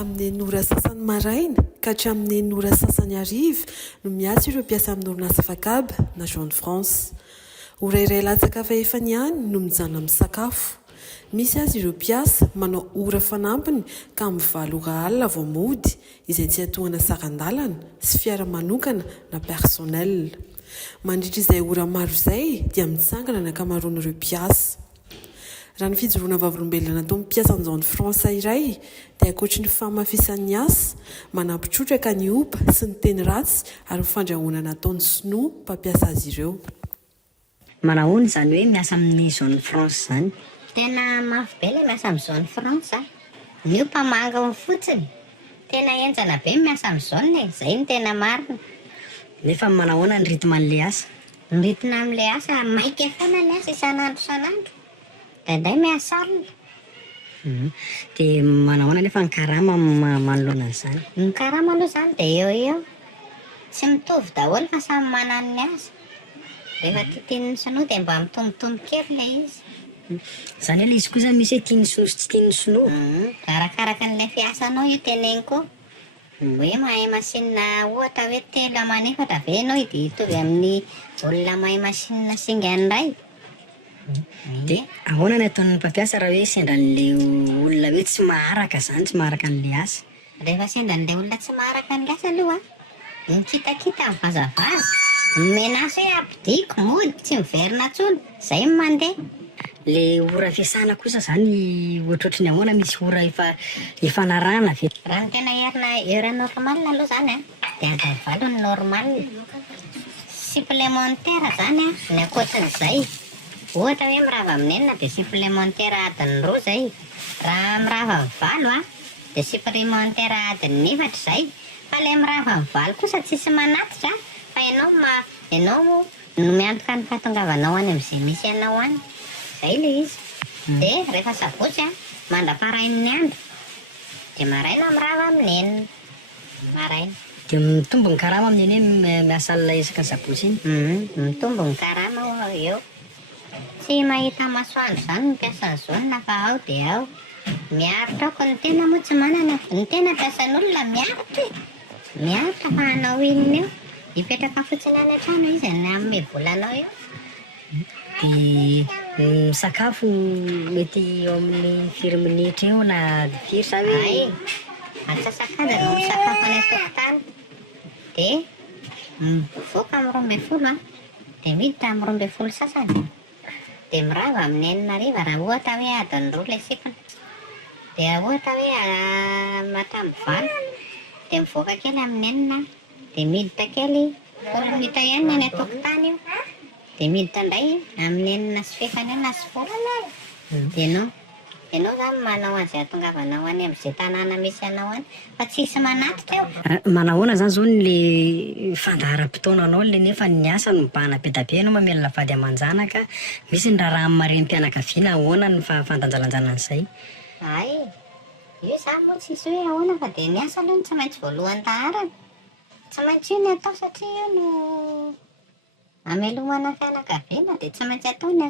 amin'ny enora sasany maraina ka hatramin'ny enora sasany ariva no miasa ireo mpiasa amin'ny orinasa fakaba na Jeune France. Orairay latsaka efa ihany no mijana amin'ny sakafo. Misy azy ireo mpiasa manao ora fanampiny ka amin'ny 7 alina vao mody izay tsy atohana saran-dalana sy fiara manokana na personnel. Mandritra izay ora maro izay dia mitsangana ny ankamaroan'ireo mpiasa. Raha ny fijoroana vavolombelona nataon'ny mpiasa ny Jeune France iray dia ankoatry ny famafisan'ny asa, manampitrotraka ny opa sy ny teny ratsy ary fandrahoana nataon'ny sinoa mpampiasa azy ireo. Manahoana izany hoe miasa amin'ny Jeune France izany? Tena mafy be ilay miasa amin'ny Jeune France a. Ny opa manga ho fotsiny. Tena enjana be miasa amin'ny Jeune e, izay no tena marina. Nefa manahoana ny rythme-n'ilay asa? Ny rythme amin'ilay asa maika foana ny asa isan'andro isan'andro. Indraindray miasa alina. Dia manahoana nefa ny karama manoloana an'izany? Ny karama aloha izany dia eo. Tsy mitovy daholo fa samy manana ny asa. Rehefa titin'ny sinoa dia mba mitombotombo kely ilay izy. Izany ilay izy koa izany misy hoe tian'ny sinoa sy tsy tian'ny sinoa. Arakaraka an'ilay fiasanao io teneniko. Hoe mahay masinina ohatra hoe 3 aman'efatra ve ianao dia hitovy amin'ny olona mahay masinina singa iray. Dia ahoana ny ataon'ny mpampiasa raha hoe sendra an'ilay olona hoe tsy maharaka izany, tsy maharaka an'ilay asa? Rehefa sendra an'ilay olona tsy maharaka an'ilay asa aloha mikitakita mivazavaza. Mena azy hoe ampidiko mody tsy miverina intsony. Izay no mandeha. Ilay ora fiasana kosa izany ohatrohatry ny ahoana misy ora efa narana ve? Raha ny tena heure normal aloha izany dia adiny 7 ny normal. Supplémentaire izany ny ankoatran'izay. Ohatra hoe mirava amin'ny 9 dia supplémentaire adiny 2 izay. Raha mirava amin'ny 7 dia supplémentaire adiny 4 izay. Fa ilay mirava amin'ny 7 kosa tsisy manatitra fa ianao no miantoka ny fahatongavanao any amin'izay misy ianao any. Izay ilay izy. Dia rehefa sabotsy mandraparain'ny andro dia maraina mirava amin'ny 9 maraina. Dia mitombo ny karama amin'ny hoe miasa alina isaka ny sabotsy iny? Mitombo ny karama eo. Tsy mahita masoandro izany ny mpiasa ny Jeune fa ao dia ao. Miaritra ako ny tena moa tsy manana. Ny tena piasan'olona miaritra e. Miaritra fa hanao inona eo. Hipetraka fotsiny any an-trano izy amin'ny volanao eo. Dia ny sakafo mety eo amin'ny 5 minitra eo na 5 sa hoe? Ay, atsasak'adiny no sakafo any an-tokotany. Dia mivoaka amin'ny 12 dia miditra amin'ny 12 sasany. Dia mirava amin'ny 9 ariva raha ohatra hoe adiny 2 ilay sifiny. Dia ohatra hoe matambo 7 dia mivoaka kely amin'ny 9 dia miditra kely 10 minitra ihany any an-tokotany io. Dia miditra indray amin'ny 9 sy fefany eo na sy 10. Dia ianao izany manao an'izay ahatongavanao any amin'izay tanàna misy anao any fa tsisy manatitra eo. Manahoana izany zao ilay fandaharam-potoananao ilay nefa ny asa no mibahana be da be ianao mamelona vady aman-janaka. Misy ny raharaha marem-pianakaviana ahoana ny fandanjalanjana an'izay? Ay, io izany moa tsisy hoe ahoana fa dia ny asa aloha no tsy maintsy voalohany taharany. Tsy maintsy io ny atao satria io no amelomana fianakaviana dia tsy maintsy atao ny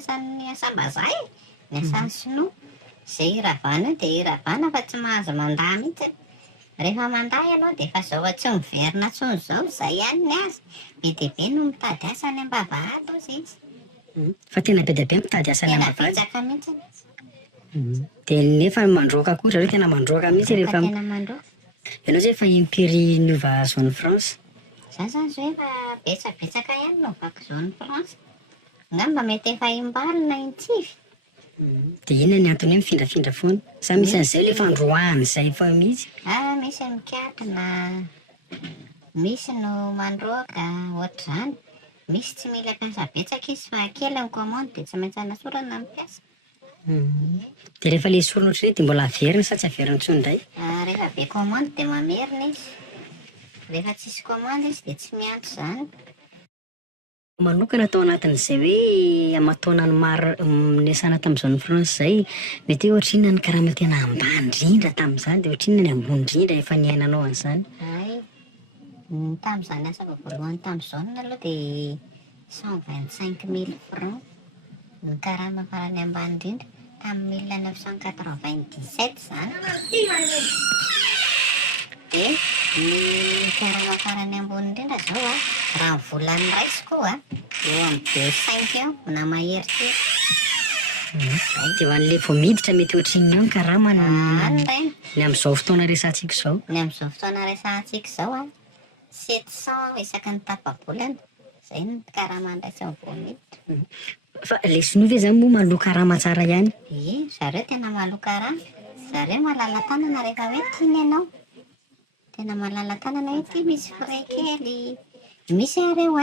asam-bazaha e. Ny asan'ny sinoa. Izay iravana dia iravana fa tsy mahazo mandahy mihitsy. Rehefa mandahy ianao dia efa izao tsy miverina intsony izao. Izay ihany ny asa. Be dia be no mitady asa any am-bavahady hozy izy. Fa tena be dia be mitady asa any Tena am-bavahady? betsaka mihitsy. Dia nefa mandroaka koa zareo tena mandroaka mihitsy rehefa Tena mandroaka. ianao zay efa impiry niova Jeune France? Izany izany izao efa betsabetsaka ihany no vaky Jeune France. Ngamba mety efa imbalina intsivy. Dia inona ny antony hoe mifindrafindra foana? Sa misy an'izay ilay fandroahana izay efa mihitsy? Misy mikatona, misy no mandroaka, ohatr'izany. Misy tsy mila piasa betsaka izy fa kely ny commande dia tsy maintsy anasorana ny piasa. Dia rehefa ilay sorona ohatr'izay dia mbola averina sa tsy averina intsony indray? Rehefa be commande dia mamerina izy. Rehefa tsisy commande izy dia tsy miantso izany. Manokana tao anatin'izay hoe amatoanany maro niasana tamin'ny Jeune France izay, mety hoe ohatrinona ny karama tena ambany indrindra tamin'izany dia ohatrinona ny ambony indrindra efa niainanao an'izany? Ay, tamin'izany asa voalohany tamin'ny Jeune aloha dia 125 000 francs ny karama farany ambany indrindra tamin'ny 1997 izany. dia ny karama farany ambony indrindra zao a raha ny volany raisy koa eo amin'ny 2-5 eo na mahery kely. Dia ho an'ilay vao miditra mety ohatriny eo ny karama Any reny. ny amin'izao fotoana resantsika izao. Ny amin'izao fotoana resantsika izao a 700 isaky ny tapa-bolana. Izay ny karama andraisy amin'ny vao miditra. Fa ilay sinoa ve zany moa maloha karama tsara ihany? Zareo tena maloka raha. Zareo malala tanana rehefa hoe tiany ianao. Tena malala tanana hoe ty misy frais kely. Misy areo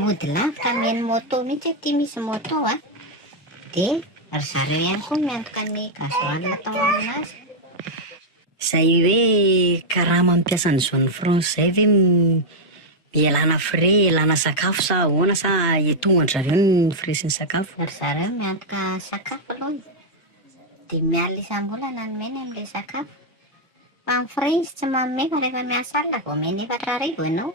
mody lavitra mihaino moto mihitsy hoe ty misy moto dia ry zareo ihany koa miantoka ny gasoil atao aminazy. Izay hoe karama mampiasa ny zone France zay ve ialana frais, ialana sakafo sa ahoana sa etognony zareo ny frais sy ny sakafo? Ry zareo miantoka sakafo aloha. Dia miala isam-bolana nomeny amin'ilay sakafo. Fa amin'ny frais izy tsy manome fa rehefa miasa alina vao omeny 4,000 ianao.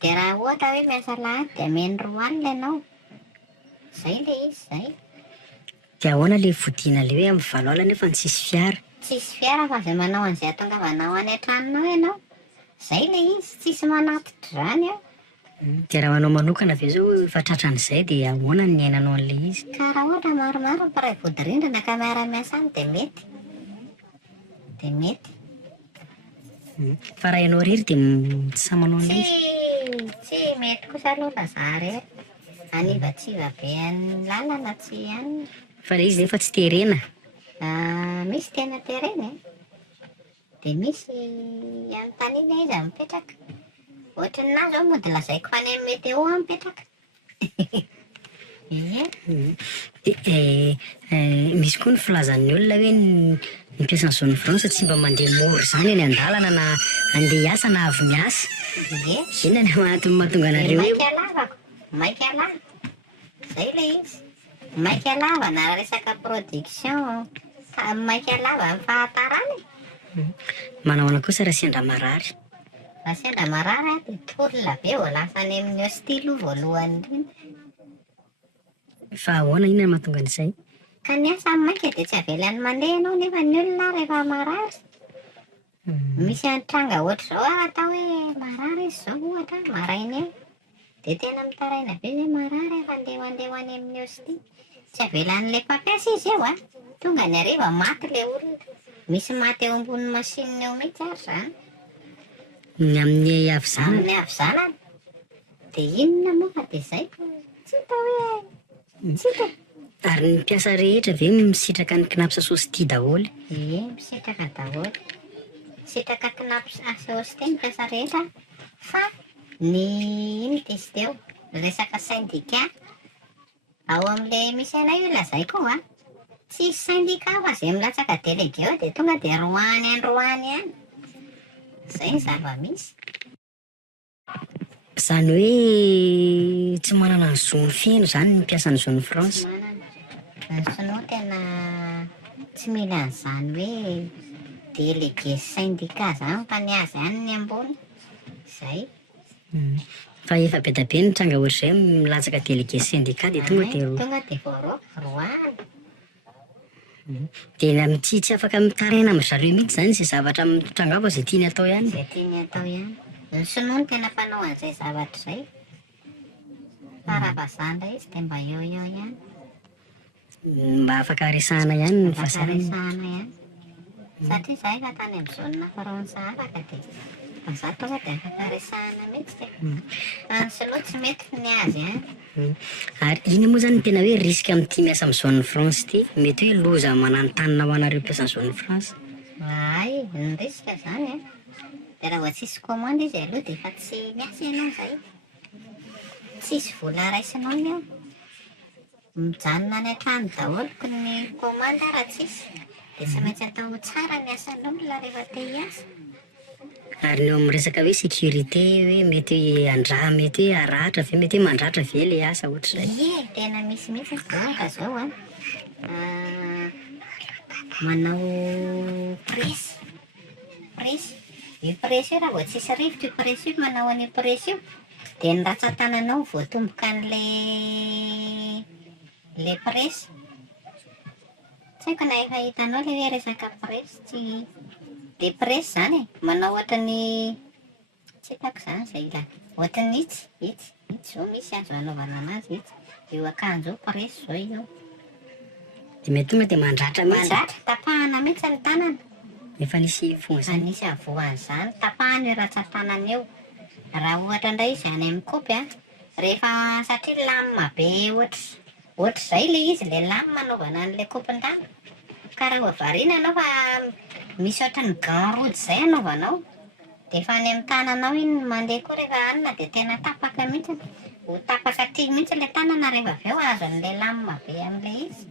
Dia raha ohatra hoe miasa lahady dia omeny 3,000 ianao. Zay ilay izy zay. Dia ahoana ilay fodiana ilay hoe amin'ny 7 alina nefa tsisy fiara? Tsisy fiara fa izay manao an'izay atongavanao any an-tranonao ianao. Zay ilay izy, tsisy manatitra izany a. Dia raha manao manokana ve zao efa tratran'izay dia ahoana ny iainanao an'ilay izy? Ka raha ohatra maromaro ny mpiray vody-rindrina ka miara-miasa any dia mety. Dia mety. Fa raha ianao irery dia tsy sahy manao an'ilay izy? Tsy mety kosa aloha fa za rery. Anivatsiva be any lalana tsy any. Fa ilay izy nefa tsy terena. Misy tena terena dia misy amin'ny tanina izy mipetraka. Ohatrany na zao mody lazaiko fa any amin'ny météo mipetraka. Misy koa ny filazan'ny olona hoe ny mpiasa ny zone France tsy mba mandeha mory izany any an-dalana na andeha hiasa na avy miasa. Inona ny mahatonga anareo hoe Maika lavako, maika lava. Zay ilay izy. Maika lava na resaka production, maika lava amin'ny fahatarany. manao kosa raha sendra marary? Raha sendra marary dia tolona be vao lasa any amin'ny hostily voalohany indrindra. Fa ahoana inona mahatonga an'izay? Ka ny asa amin'ny maika dia tsy avelany mandeha ianao nefa ny olona rehefa marary. Misy antranga ohatra zao atao hoe marary izy zao ohatra maraina eo. Dia tena mitaraina be hoe marary rehefa andeha any amin'ny hostily. Tsy avelan'ilay mpampiasa izy eo tonga ny hariva maty ilay olona. Misy maty eo ambony masinina eo mihitsy ary izany. Ny amin'ny havizanana? Amin'ny havizanana. Dia inona moa fa dia izay tsy hita hoe tsy hita. Ary ny mpiasa rehetra ve misitraka ny knapsa sosity daholo? Misitraka daholo. Misitraka knapsa sosity ny mpiasa rehetra fa ny ino izy teo resaka syndicat ao amin'ilay misy anay io lazaiko tsisy syndicat fa izay milatsaka délégué ao dia tonga dia roany any. Zay ny zava-misy. Izany hoe tsy manana ny zony feno izany ny mpiasa ny zone France? Ny sinoa tena tsy mila an'izany hoe délégué syndicat izany fa ny azy ihany ny ambony. Zay. Fa efa be da be ny tranga ohatr'izay milatsaka délégué syndicat dia tonga dia voaroaka roany. dia amin'ity tsy afaka mitaraina amin'ny zareo mihitsy izany izay zavatra mitrangava izay tiany atao ihany? Izay tiany atao ihany. Ny sinoa no tena mpanao an'izay zavatra izay. Fa raha vazaha indray izy dia mba eo ihany. Mba afaka resahana ihany ny Afaka fasarany. resahana ihany. Satria za efa tany amin'ny zone France afaka dia vazaha tonga dia afaka resahana mihitsy dia. Fa ny sinoa tsy mety ny azy Ary iny moa zany tena hoe risque amin'ity miasa amin'ny zone France ity? Mety hoe loza mananontanina ho anareo mpiasa ny zone France? Ay, ny risque zany dia raha vao tsisy commande izy aloha dia efa tsy miasa ianao zay. Tsisy vola raisinao eo. Mijanona any an-trano daholoko ny commande raha tsisy. Dia tsy maintsy atao tsara ny asan'olona rehefa te hiasa. Ary ny eo amin'ny resaka hoe sécurité hoe mety hoe andraha mety hoe haratra ve mety hoe mandratra ve ilay asa ohatr'izay? Tena misy mihitsy ohatra zao manao presy. Io presy io raha vao tsisy rivotra io presy io manao an'io presy io dia ny ratsan-tananao voatomboka an'ilay presy. Tsy haiko na efa hitanao ilay hoe resaka presy dia presy zany e, manao ohatran'ny tsy hitako zany izay ilana, ohatran'ny hitsy zao misy azo anaovana anazy hitsy, io akanjo io presy zao io. Dia mety tonga dia mandratra mihitsy. Mandratra, tapahana mihitsy ny tanana. Efa nisy voa zany. Anisy avoany zany, tapahana io ratsan-tanana eo. Raha ohatra indray izy any amin'ny kaopy a, rehefa satria lame be ohatr'izay ilay izy, ilay lame anaovana an'ilay kaopin-damba. Ka raha variana anao fa misy ohatran'ny gant rouge izay anaovanao, dia efa any amin'ny tananao iny mandeha koa rehefa alina dia tena tapaka mihitsy. Ho tapaka aty mihitsy ilay tanana rehefa avy eo azo an'ilay lame be amin'ilay izy.